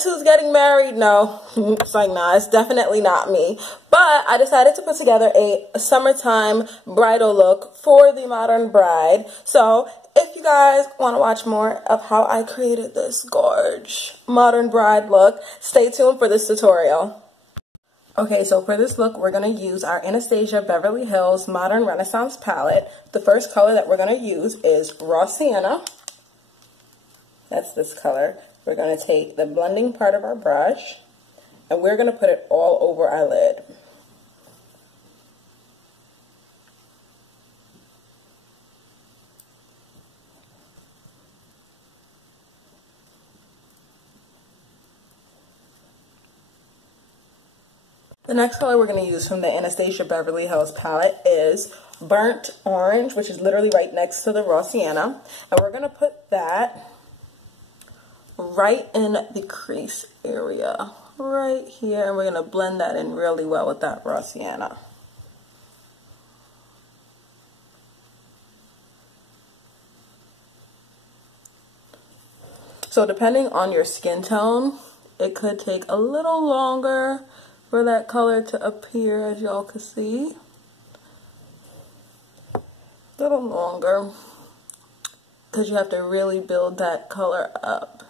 guess who's getting married? No, it's like, nah, it's definitely not me. But I decided to put together a summertime bridal look for the modern bride. So if you guys want to watch more of how I created this gorge modern bride look, stay tuned for this tutorial. Okay, so for this look, we're going to use our Anastasia Beverly Hills Modern Renaissance palette. The first color that we're going to use is Raw Sienna. That's this color. We're going to take the blending part of our brush, and we're going to put it all over our lid. The next color we're going to use from the Anastasia Beverly Hills palette is Burnt Orange, which is literally right next to the Raw Sienna. And we're going to put that right in the crease area, right here. And we're going to blend that in really well with that Raw Sienna. So depending on your skin tone, it could take a little longer for that color to appear, as y'all can see. A little longer, because you have to really build that color up.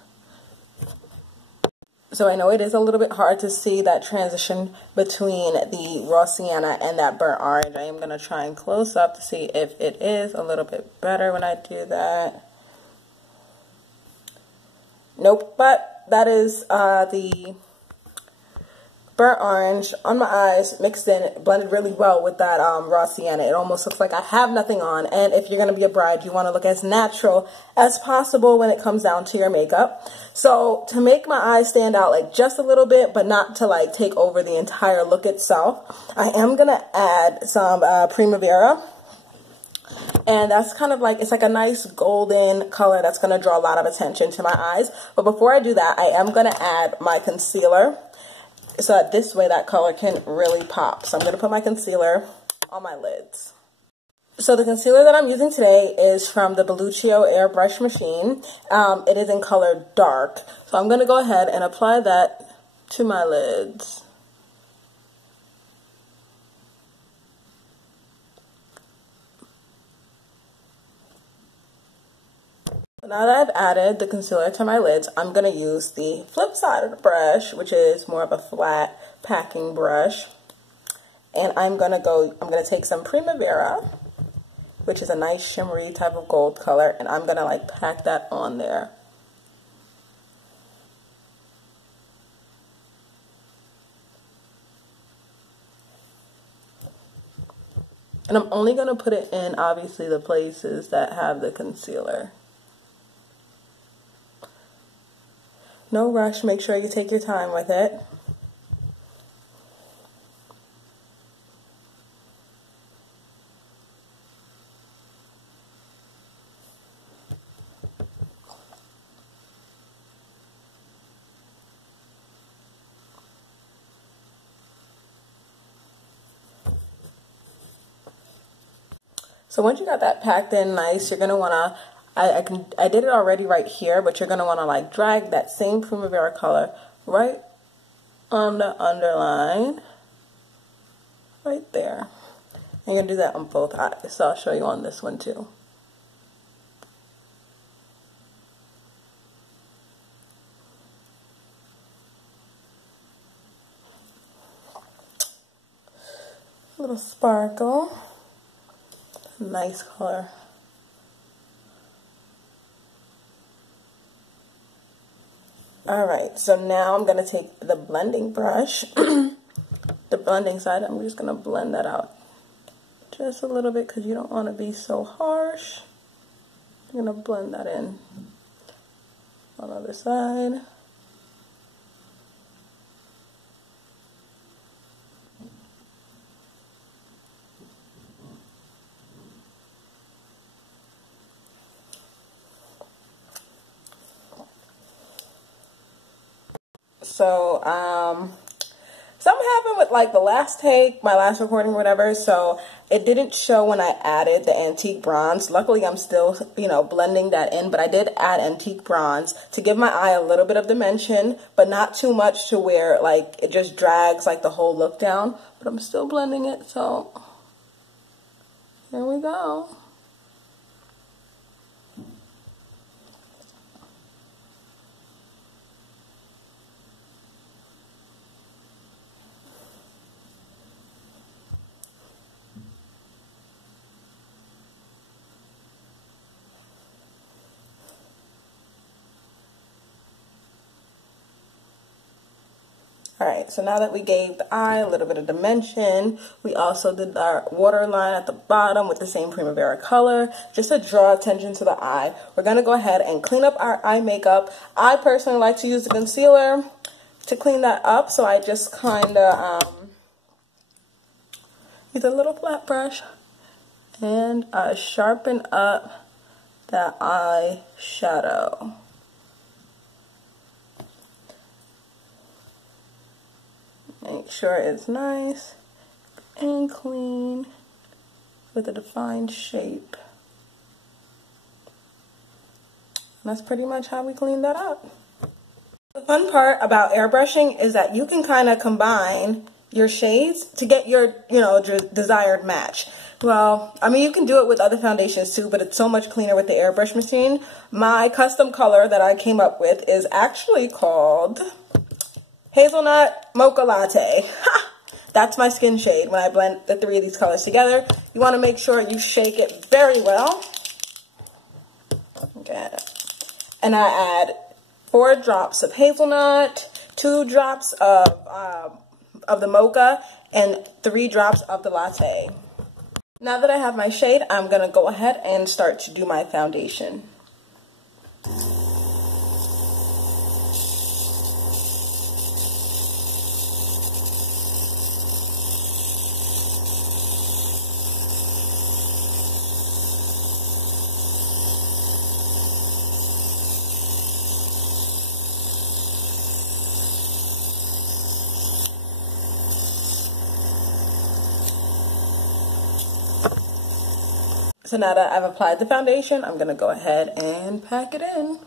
So I know it is a little bit hard to see that transition between the Raw Sienna and that burnt orange. I am going to try and close up to see if it is a little bit better when I do that. Nope, but that is the burnt orange on my eyes, mixed in, blended really well with that Raw Sienna. It almost looks like I have nothing on. And if you're going to be a bride, you want to look as natural as possible when it comes down to your makeup. So to make my eyes stand out like just a little bit, but not to like take over the entire look itself, I am going to add some Primavera. And that's kind of like, it's like a nice golden color that's going to draw a lot of attention to my eyes. But before I do that, I am going to add my concealer, so that this way that color can really pop. So I'm going to put my concealer on my lids. So the concealer that I'm using today is from the Belluccio Airbrush Machine. It is in color dark. So I'm going to go ahead and apply that to my lids. Now that I've added the concealer to my lids, I'm going to use the flip side of the brush, which is more of a flat packing brush. And I'm going to take some Primavera, which is a nice shimmery type of gold color, and I'm going to like pack that on there. And I'm only going to put it in, obviously, the places that have the concealer. No rush, make sure you take your time with it. So once you got that packed in nice, you're going to want to, I did it already right here, but you're going to want to like drag that same Primavera color right on the underline, right there. And you're going to do that on both eyes, so I'll show you on this one too. A little sparkle, nice color. Alright, so now I'm going to take the blending brush, the blending side, I'm just going to blend that out just a little bit because you don't want to be so harsh. I'm going to blend that in on the other side. So, some have happened with like the last take, my last recording or whatever, so it didn't show when I added the antique bronze. Luckily, I'm still, you know, blending that in, but I did add antique bronze to give my eye a little bit of dimension, but not too much to where like it just drags like the whole look down. But I'm still blending it, so here we go. Alright, so now that we gave the eye a little bit of dimension, we also did our waterline at the bottom with the same Primavera color, just to draw attention to the eye. We're going to go ahead and clean up our eye makeup. I personally like to use the concealer to clean that up, so I just kind of use a little flat brush and sharpen up that eye shadow. Make sure it's nice and clean with a defined shape. And that's pretty much how we clean that up. The fun part about airbrushing is that you can kind of combine your shades to get your, you know, desired match. Well, I mean, you can do it with other foundations too, but it's so much cleaner with the airbrush machine. My custom color that I came up with is actually called Hazelnut Mocha Latte. That's my skin shade when I blend the three of these colors together. You want to make sure you shake it very well. Okay. And I add 4 drops of hazelnut, 2 drops of the mocha, and 3 drops of the latte. Now that I have my shade, I'm going to go ahead and start to do my foundation. So now that I've applied the foundation, I'm going to go ahead and pack it in.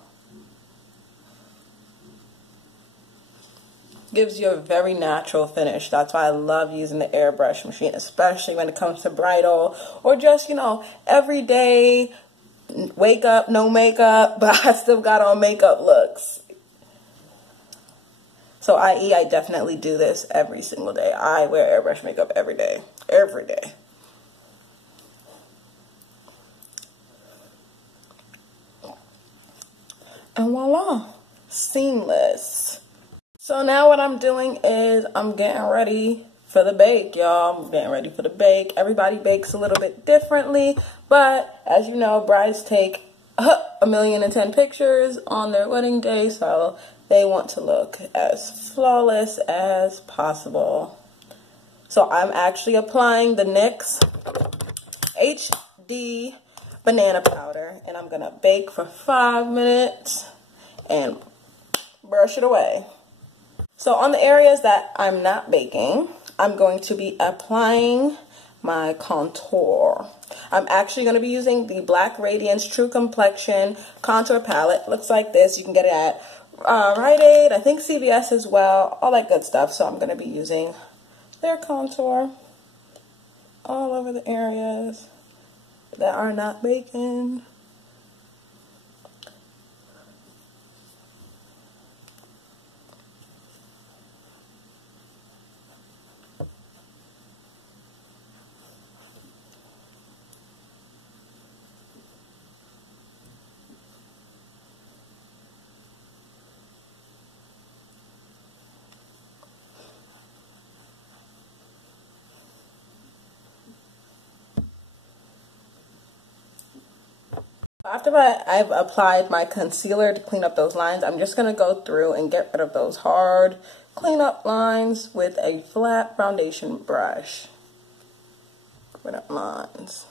Gives you a very natural finish. That's why I love using the airbrush machine, especially when it comes to bridal or just, you know, everyday wake up, no makeup, but I still got on makeup looks. So i.e. I definitely do this every single day. I wear airbrush makeup every day. Every day. And voila, seamless. So now what I'm doing is I'm getting ready for the bake, y'all. I'm getting ready for the bake. Everybody bakes a little bit differently, but as you know, brides take 1,000,010 pictures on their wedding day, so they want to look as flawless as possible. So I'm actually applying the NYX HD banana powder, and I'm gonna bake for 5 minutes and brush it away. So on the areas that I'm not baking, I'm going to be applying my contour. I'm actually going to be using the Black Radiance True Complexion contour palette. Looks like this. You can get it at Rite Aid, I think CVS as well, all that good stuff. So I'm going to be using their contour all over the areas that are not baking. After I've applied my concealer to clean up those lines, I'm just going to go through and get rid of those hard cleanup lines with a flat foundation brush. Clean up lines.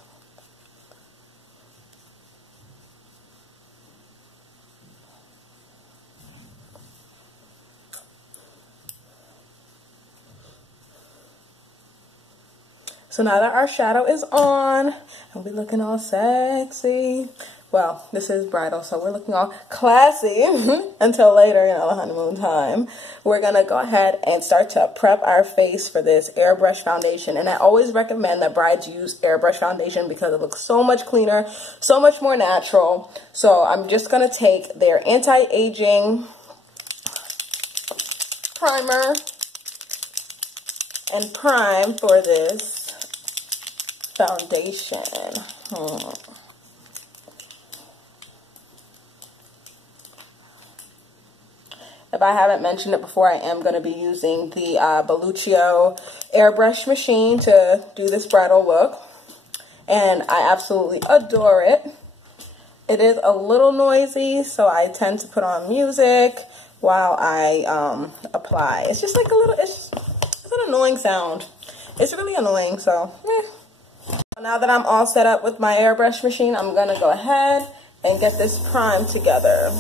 So now that our shadow is on and we're looking all sexy, well, this is bridal, so we're looking all classy until later, you know, the honeymoon time. We're going to go ahead and start to prep our face for this airbrush foundation. And I always recommend that brides use airbrush foundation because it looks so much cleaner, so much more natural. So I'm just going to take their anti-aging primer and prime for this foundation. If I haven't mentioned it before, I am going to be using the Belluccio airbrush machine to do this bridal look. And I absolutely adore it. It is a little noisy, so I tend to put on music while I apply. It's just like a little, it's an annoying sound. It's really annoying, so Now that I'm all set up with my airbrush machine, I'm going to go ahead and get this prime together.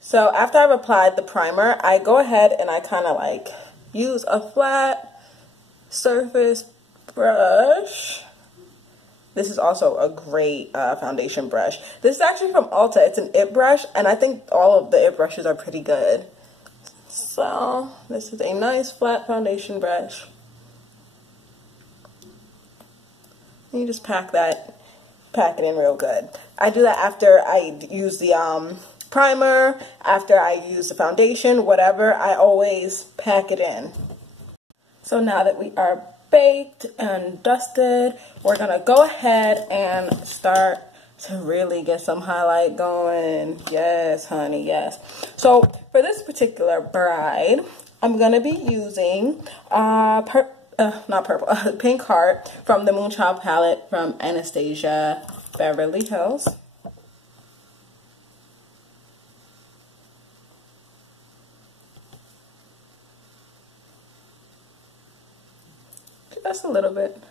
So after I've applied the primer, I go ahead and I kind of like use a flat surface brush. This is also a great foundation brush. This is actually from Ulta. It's an IT brush, and I think all of the IT brushes are pretty good. So this is a nice flat foundation brush. And you just pack it in real good. I do that after I use the primer, after I use the foundation, whatever, I always pack it in. So now that we are baked and dusted, we're gonna go ahead and start to really get some highlight going. Yes, honey, yes. So for this particular bride, I'm gonna be using Pink Heart from the Moonchild palette from Anastasia Beverly Hills. Just a little bit.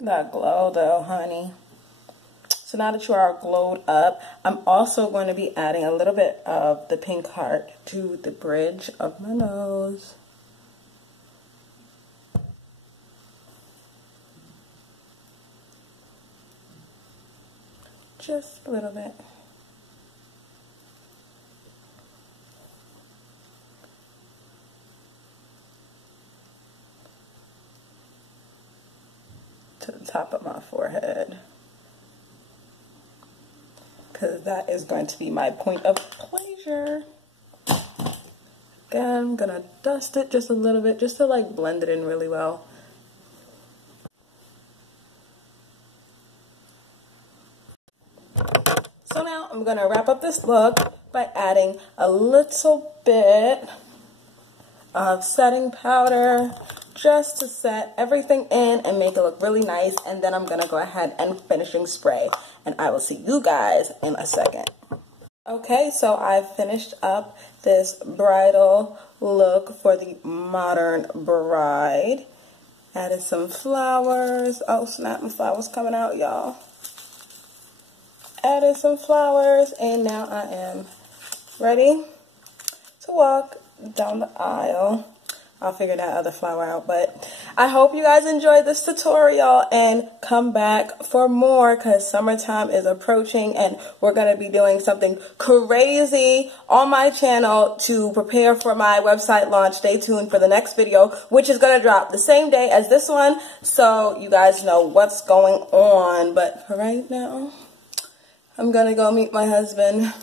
That glow though, honey. So now that you are glowed up, I'm also going to be adding a little bit of the Pink Heart to the bridge of my nose. Just a little bit. To the top of my forehead. Because that is going to be my point of pleasure. Again, I'm gonna dust it just a little bit, just to like blend it in really well. So now I'm gonna wrap up this look by adding a little bit of setting powder just to set everything in and make it look really nice. And then I'm gonna go ahead and finishing spray, and I will see you guys in a second. Okay, so I finished up this bridal look for the modern bride. Added some flowers. Oh snap, my flowers coming out, y'all. Added some flowers, and now I am ready to walk down the aisle. I'll figure that other flower out, but I hope you guys enjoyed this tutorial and come back for more because summertime is approaching and we're going to be doing something crazy on my channel to prepare for my website launch. Stay tuned for the next video, which is going to drop the same day as this one, so you guys know what's going on. But for right now, I'm going to go meet my husband.